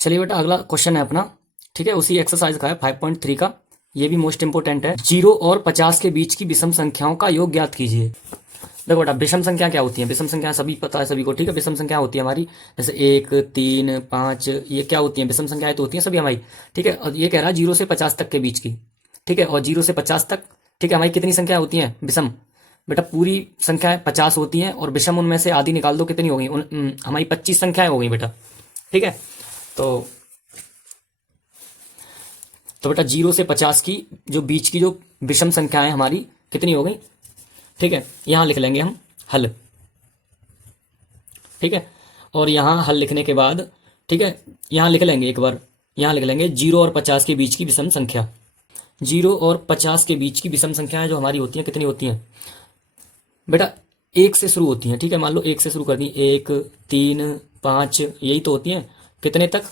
चलिए बेटा अगला क्वेश्चन है अपना, ठीक है, उसी एक्सरसाइज का है 5.3 का। ये भी मोस्ट इंपोर्टेंट है। 0 और 50 के बीच की विषम संख्याओं का योग ज्ञात कीजिए। देखो बेटा विषम संख्या क्या होती है, विषम संख्या सभी पता है सभी को, ठीक है। विषम संख्या होती है हमारी जैसे 1, 3, 5, ये क्या होती है, विषम संख्याएं तो होती हैं सभी हमारी, ठीक है। और ये कह रहा है 0 से 50 तक के बीच की, ठीक है। और 0 से 50 तक, ठीक है, हमारी कितनी संख्या होती है विषम? बेटा पूरी संख्याएं 50 होती हैं और विषम उनमें से आधी निकाल दो, कितनी हो गई? हमारी 25 संख्याएं हो गई बेटा, ठीक है। तो बेटा 0 से 50 की जो बीच की जो विषम संख्याएं हमारी कितनी हो गई, ठीक है। यहां लिख लेंगे हम हल, ठीक है। और यहां हल लिखने के बाद, ठीक है, यहां लिख लेंगे एक बार, यहां लिख लेंगे 0 और 50 के बीच की विषम संख्या। 0 और 50 के बीच की विषम संख्याएं जो हमारी होती हैं कितनी होती हैं बेटा? 1 से शुरू होती हैं, ठीक है। मान लो 1 से शुरू कर दी, 1, 3, 5, यही तो होती हैं। कितने तक?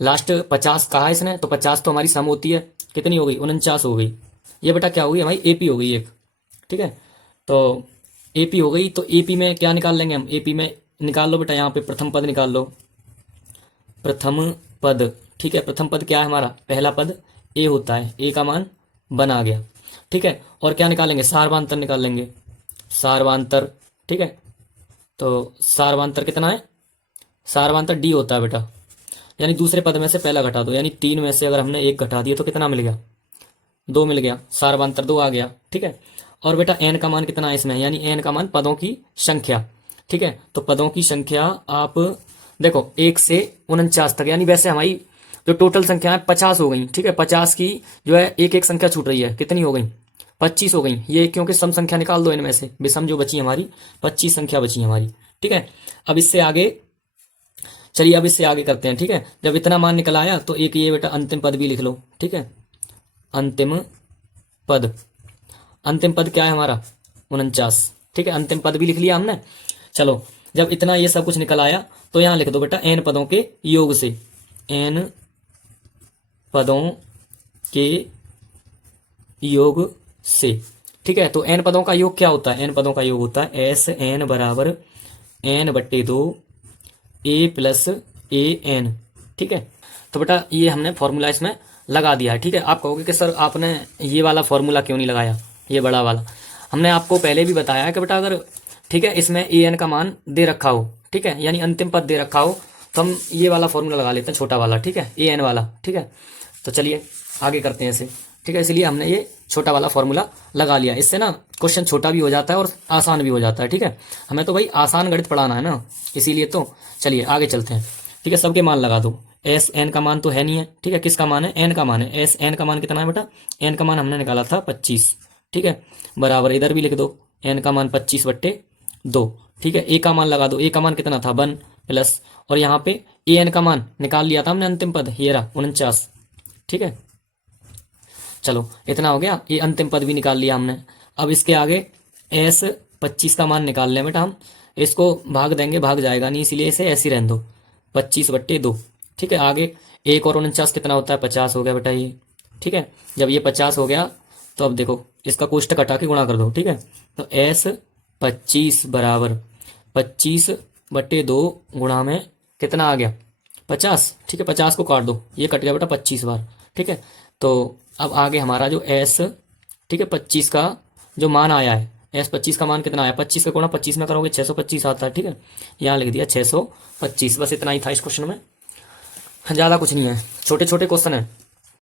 लास्ट 50 कहा है इसने, तो 50 तो हमारी सम होती है, कितनी हो गई? 49 हो गई। ये बेटा क्या हो गई हमारी? एपी हो गई एक, ठीक है। तो एपी हो गई, तो एपी में क्या निकाल लेंगे हम? एपी में निकाल लो बेटा, यहाँ पे प्रथम पद निकाल लो, प्रथम पद, ठीक है। प्रथम पद क्या है हमारा? पहला पद ए होता है, ए का मान बना गया, ठीक है। और क्या निकालेंगे? सार्वांतर निकाल लेंगे, सार्वांतर, ठीक है। तो सार्वांतर कितना है? सार्वांतर डी होता है बेटा, यानी दूसरे पद में से पहला घटा दो, यानी 3 में से अगर हमने 1 घटा दिया तो कितना मिल गया? 2 मिल गया, सार्वांतर 2 आ गया, ठीक है। और बेटा एन का मान कितना है इसमें? यानी एन का मान पदों की संख्या, ठीक है। तो पदों की संख्या आप देखो 1 से 49 तक, यानी वैसे हमारी जो टोटल संख्या है 50 हो गई, ठीक है। 50 की जो है एक एक संख्या छूट रही है, कितनी हो गई? 25 हो गई। ये क्योंकि सम संख्या निकाल दो इनमें से, विषम जो बची हमारी 25 संख्या बची हमारी, ठीक है। अब इससे आगे चलिए, अब इससे आगे करते हैं, ठीक है। जब इतना मान निकल आया तो एक ये बेटा अंतिम पद भी लिख लो, ठीक है। अंतिम पद, अंतिम पद क्या है हमारा? 49, ठीक है। अंतिम पद भी लिख लिया हमने। चलो जब इतना ये सब कुछ निकल आया तो यहां लिख दो बेटा एन पदों के योग से, एन पदों के योग से, ठीक है। तो एन पदों का योग क्या होता है? एन पदों का योग होता है एस एन बराबर n/2 A plus A N, ठीक है। तो बेटा ये हमने फॉर्मूला इसमें लगा दिया है, ठीक है। आप कहोगे कि सर आपने ये वाला फॉर्मूला क्यों नहीं लगाया, ये बड़ा वाला? हमने आपको पहले भी बताया है कि बेटा अगर, ठीक है, इसमें ए एन का मान दे रखा हो, ठीक है, यानी अंतिम पद दे रखा हो, तो हम ये वाला फॉर्मूला लगा लेते हैं, छोटा वाला, ठीक है, ए एन वाला, ठीक है। तो चलिए आगे करते हैं इसे, ठीक है। इसलिए हमने ये छोटा वाला फॉर्मूला लगा लिया, इससे ना क्वेश्चन छोटा भी हो जाता है और आसान भी हो जाता है, ठीक है। हमें तो भाई आसान गणित पढ़ाना है ना, इसीलिए तो। चलिए आगे चलते हैं, ठीक है। सबके मान लगा दो। एस एन का मान तो है नहीं है, ठीक है। किसका मान है? एन का मान है। एस एन का मान कितना है बेटा? एन का मान हमने निकाला था 25, ठीक है। बराबर इधर भी लिख दो, एन का मान 25/2, ठीक है। ए का मान लगा दो, ए का मान कितना था? 1 प्लस, और यहाँ पे ए एन का मान निकाल लिया था हमने, अंतिम पद ये रहा 49, ठीक है। चलो इतना हो गया, ये अंतिम पद भी निकाल लिया हमने। अब इसके आगे एस 25 का मान निकाल लें बेटा हम, इसको भाग देंगे, भाग जाएगा नहीं, इसीलिए इसे ऐसे रहने दो, 25/2, ठीक है। आगे 1 और 49 कितना होता है? 50 हो गया बेटा ये, ठीक है। जब ये 50 हो गया तो अब देखो इसका कोष्टक हटा के गुणा कर दो, ठीक है। तो एस 25 बराबर 25/2 गुणा में कितना आ गया? 50, ठीक है। 50 को काट दो, ये कट गया बेटा 25 बार, ठीक है। तो अब आगे हमारा जो एस, ठीक है, 25 का जो मान आया है, एस 25 का मान कितना आया? 25 का गुणा 25 में करोगे 625 आता है, ठीक है। यहाँ लिख दिया 625। बस इतना ही था इस क्वेश्चन में, ज़्यादा कुछ नहीं है, छोटे छोटे क्वेश्चन है।